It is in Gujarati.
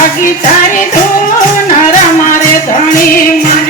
લાગી તારી ધૂન મારે ધણી મને.